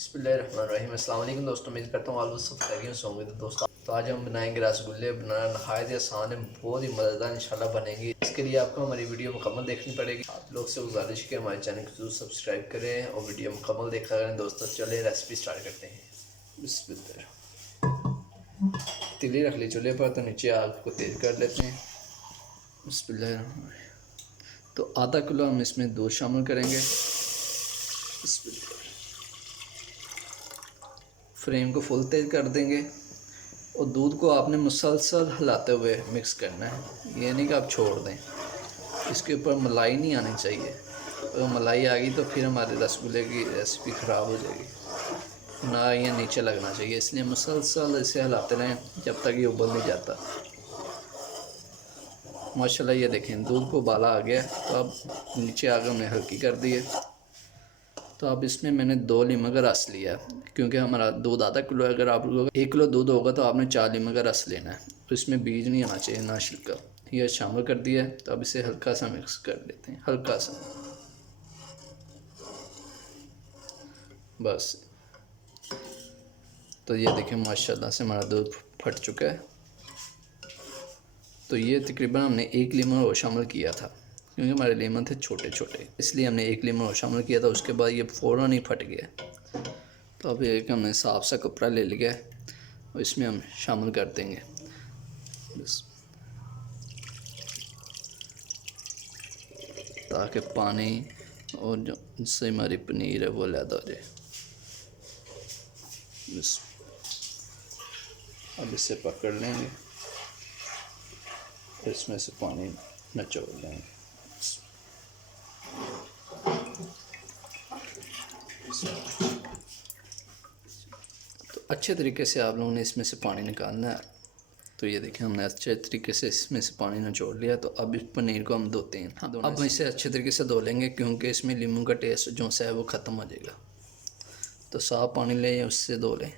बिस्मिल्लाहिर्रहमानिर्रहीम। अस्सलाम वालेकुम दोस्तों, उम्मीद करता हूँ आप लोग सब खैरियत से होंगे। तो दोस्तों तो आज हम बनाएंगे रसगुल्ले। बनाना नहायत आसान है, बहुत ही मज़ेदार इंशाल्लाह बनेंगी। इसके लिए आपको हमारी वीडियो मुकम्मल देखनी पड़ेगी। आप लोग से गुजारिश है कि हमारे चैनल को जरूर सब्सक्राइब करें और वीडियो मुकम्मल देखा करें। दोस्तों चले रेसिपी स्टार्ट करते हैं। बिस्मिल्लाह। तिली रख ली चूल्हे पर, तो नीचे आग को तेज़ कर लेते हैं। बिस्मिल्लाह। तो आधा किलो हम इसमें दूध शामिल करेंगे। फ्लेम को फुल तेज़ कर देंगे और दूध को आपने मुसलसल हिलाते हुए मिक्स करना है। ये नहीं कि आप छोड़ दें। इसके ऊपर मलाई नहीं आनी चाहिए। अगर मलाई आ गई तो फिर हमारे रसगुल्ले की रेसिपी ख़राब हो जाएगी। ना ये नीचे लगना चाहिए, इसलिए मुसलसल इसे हिलाते रहें जब तक ये उबल नहीं जाता। माशाल्लाह ये देखें दूध को उबाला आ गया। तो अब नीचे आग हमने हल्की कर दी है। तो अब इसमें मैंने 2 लीमक का रस लिया, क्योंकि हमारा दूध आधा किलो है। अगर आप लोग 1 किलो दूध होगा तो आपने 4 लीमक का रस लेना है। तो इसमें बीज नहीं आना चाहिए, ना छिलका। यह शामिल कर दिया है। तो अब इसे हल्का सा मिक्स कर लेते हैं, हल्का सा बस। तो ये देखें माशाल्लाह से हमारा दूध फट चुका है। तो ये तकरीबन हमने 1 लीमक और शामिल किया था, क्योंकि हमारे लीमन थे छोटे छोटे, इसलिए हमने 1 लीमन और शामिल किया था। उसके बाद ये फ़ौरन ही फट गया। तो अब एक हमने साफ सा कपड़ा ले लिया है और इसमें हम शामिल कर देंगे बस, ताकि पानी और जो इससे हमारी पनीर है वो अलग हो जाए बस। अब इसे पकड़ लेंगे, इसमें से पानी निचोड़ लेंगे। तो अच्छे तरीके से आप लोगों ने इसमें से पानी निकालना है। तो ये देखें हमने अच्छे तरीके से इसमें से पानी निचोड़ लिया। तो अब इस पनीर को हम धोते हैं। हाँ, अब इसे अच्छे तरीके से धो लेंगे, क्योंकि इसमें नींबू का टेस्ट जो सा है वो ख़त्म हो जाएगा। तो साफ़ पानी लें, उससे धो लें।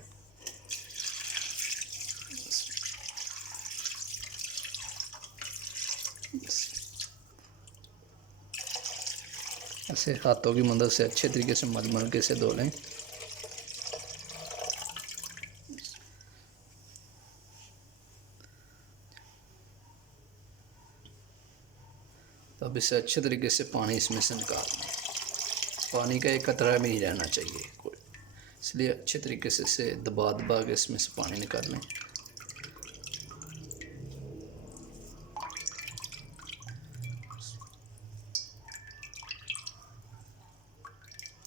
ऐसे हाथों की मदद से अच्छे तरीके से मल के इसे धो लें। तो अब इसे अच्छे तरीके से पानी इसमें से निकाल लें। पानी का एक कतरा भी नहीं रहना चाहिए कोई, इसलिए अच्छे तरीके से इसे दबा दबा के इसमें से पानी निकाल लें।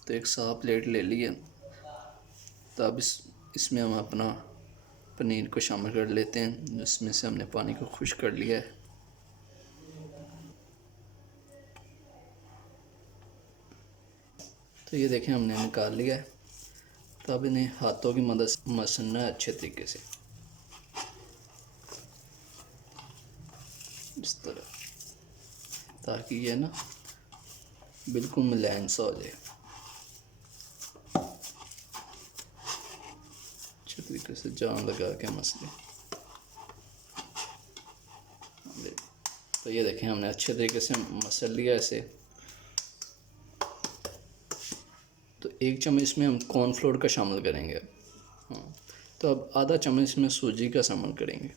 तो एक साफ प्लेट ले लिए। तो अब इसमें हम अपना पनीर को शामिल कर लेते हैं, जिसमें से हमने पानी को खुश्क कर लिया है। तो ये देखें हमने निकाल लिया है। तो अब इन्हें हाथों की मदद से मसलना है अच्छे तरीके से, इस तरह, ताकि ये ना बिल्कुल मुलायम सा हो जाए। अच्छे तरीके से जान लगा के मसले। तो ये देखें हमने अच्छे तरीके से मसल लिया इसे। तो 1 चम्मच इसमें हम कॉर्नफ्लोर का शामिल करेंगे। हाँ, तो अब आधा चम्मच इसमें सूजी का शामिल करेंगे।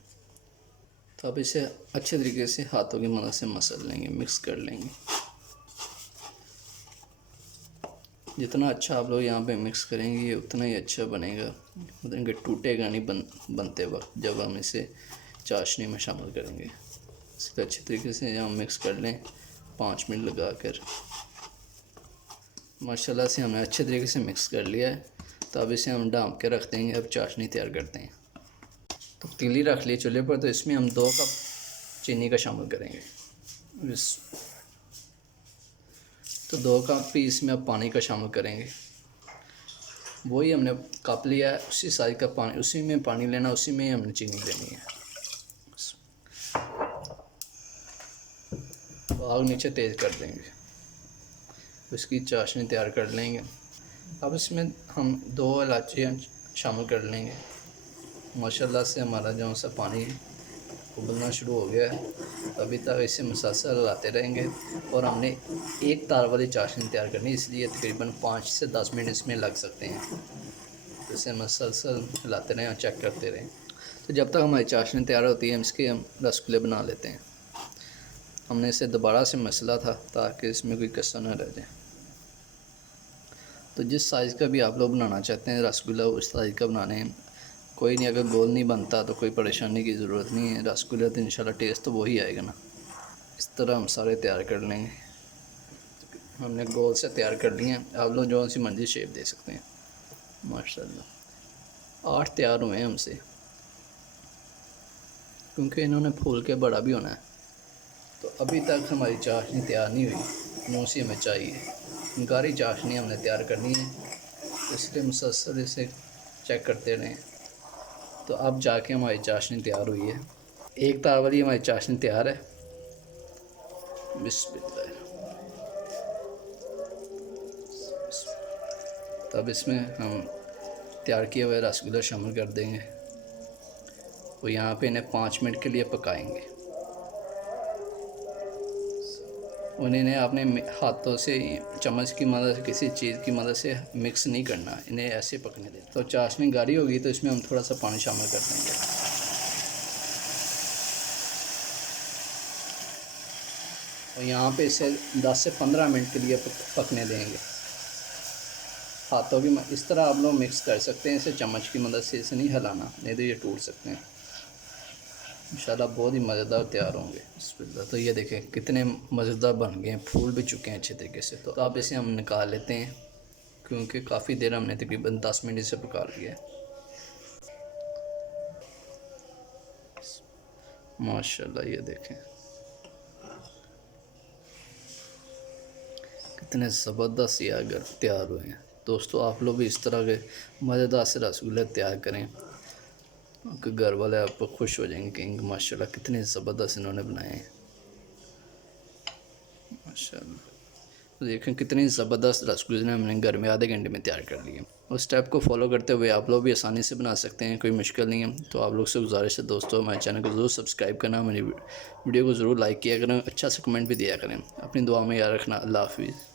तो अब इसे अच्छे तरीके से हाथों की मदद से मसल लेंगे, मिक्स कर लेंगे। जितना अच्छा आप लोग यहाँ पे मिक्स करेंगे ये उतना ही अच्छा बनेगा, मतलब कि टूटेगा नहीं बनते वक्त, जब हम इसे चाशनी में शामिल करेंगे। इसको अच्छे तरीके से यहाँ मिक्स कर लें 5 मिनट लगा कर। माशाल्लाह से हमने अच्छे तरीके से मिक्स कर लिया है। तो अब इसे हम ढाँप के रख देंगे। अब चाशनी तैयार करते हैं। तो तीली रख ली चूल्हे पर। तो इसमें हम 2 कप चीनी का शामिल करेंगे। तो 2 कप ही इसमें अब पानी का शामिल करेंगे। वही हमने कप लिया है, उसी साइज का पानी, उसी में पानी लेना, उसी में ही हमने चीनी लेनी है। तो आग नीचे तेज़ कर देंगे, इसकी चाशनी तैयार कर लेंगे। अब इसमें हम 2 इलायचियाँ शामिल कर लेंगे। माशाल्लाह से हमारा जो सा पानी उबलना शुरू हो गया है। अभी तक इसे मुसलसल हिलाते रहेंगे और हमने 1 तार वाली चाशनी तैयार करनी है, इसलिए तकरीबन 5 से 10 मिनट इसमें लग सकते हैं। इसे मसलसल हिलाते रहें और चेक करते रहें। तो जब तक हमारी चाशनी तैयार होती है इसके हम रसगुल्ले बना लेते हैं। हमने इसे दोबारा से मसला था ताकि इसमें कोई कसर न रह जाए। तो जिस साइज़ का भी आप लोग बनाना चाहते हैं रसगुल्ला उस साइज़ का बनाने हैं, कोई नहीं। अगर गोल नहीं बनता तो कोई परेशानी की ज़रूरत नहीं है, रसगुल्ला तो इंशाल्लाह टेस्ट तो वही आएगा ना। इस तरह हम सारे तैयार कर लेंगे। हमने गोल से तैयार कर लिए हैं, आप लोग जो सी मर्जी शेप दे सकते हैं। माशाल्लाह 8 तैयार हुए हैं हमसे, क्योंकि इन्होंने फूल के बड़ा भी होना है। तो अभी तक हमारी चाशनी तैयार नहीं हुई, यूँ सी हमें चाहिए। गाढ़ी चाशनी हमने तैयार करनी है, इसलिए मुसलसल इसे चेक करते रहें। तो अब जाके हमारी चाशनी तैयार हुई है। एक तार वाली हमारी चाशनी तैयार है। बिस्मिल्लाह। तब इसमें हम तैयार किए हुए रसगुल्ला शामिल कर देंगे और यहाँ पे इन्हें 5 मिनट के लिए पकाएंगे। और इन्हें आपने हाथों से चम्मच की मदद से किसी चीज़ की मदद से मिक्स नहीं करना, इन्हें ऐसे पकने दें। तो चाशनी गाढ़ी होगी तो इसमें हम थोड़ा सा पानी शामिल कर देंगे और यहाँ पे इसे 10 से 15 मिनट के लिए पकने देंगे। हाथों की इस तरह आप लोग मिक्स कर सकते हैं, इसे चम्मच की मदद से इसे नहीं हिलाना, नहीं तो ये टूट सकते हैं। इंशाल्लाह बहुत ही मज़ेदार तैयार होंगे। बिस्मिल्लाह। तो ये देखें कितने मज़ेदार बन गए हैं, फूल भी चुके हैं अच्छे तरीके से। तो अब इसे हम निकाल लेते हैं, क्योंकि काफ़ी देर हमने तकरीबन 10 मिनट इसे पका लिया है। माशाल्लाह ये देखें कितने ज़बरदस्त ये अगर तैयार हुए हैं। दोस्तों आप लोग भी इस तरह के मज़ेदार से रसगुल्ले तैयार करें, कि घर वाले आप खुश हो जाएंगे, कहेंगे माशाल्लाह कितने ज़बरदस्त इन्होंने बनाए हैं। माशाल्लाह तो देखें कितनी ज़बरदस्त रसगुल्ले हमने घर में आधे घंटे में तैयार कर लिए। उस स्टेप को फॉलो करते हुए आप लोग भी आसानी से बना सकते हैं, कोई मुश्किल नहीं है। तो आप लोग से गुजारिश है दोस्तों, हमारे चैनल को ज़रूर सब्सक्राइब करना, मेरी वीडियो को ज़रूर लाइक किया करें, अच्छा सा कमेंट भी दिया करें। अपनी दुआ में याद रखना। अल्लाह हाफिज़।